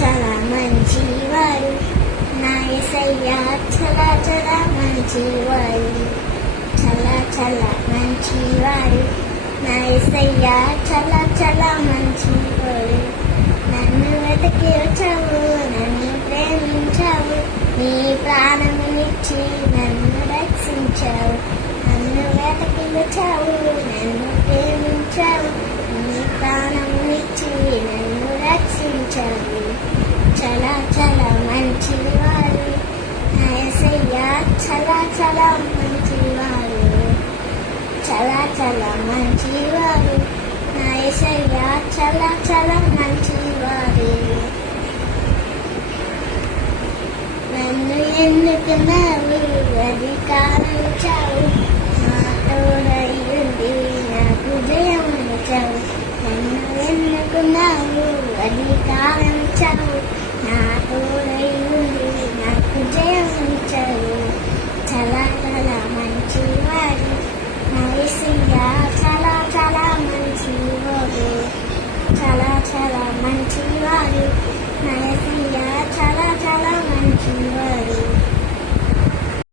చాలా మంచివాడు నా యేసయ్య చాలా చాలా మంచివాడు చాలా చాలా మంచివాడు నా యేసయ్య చాలా చాలా మంచివాడు నన్ను వెతికి వచ్చావు నన్ను ప్రేమించావు నీ ప్రాణమునిచ్చి నన్ను రక్షించావు నన్ను వెతికి వచ్చావు నన్ను ప్రేమించావు నీ ప్రాణమునిచ్చి నన్ను రక్షించావు చాలా చాలా మంచివాడు నా యేసయ్య చాలా చాలా మంచివాడు చాలా చాలా మంచివాడు నా యేసయ్య చాలా చాలా మంచివాడు నన్ను ఎన్నుకున్నావు అధికారించావు నా తోడయ్యుండి నాకు జయమిచ్చావు నన్ను ఎన్నుకున్నావు అధికారం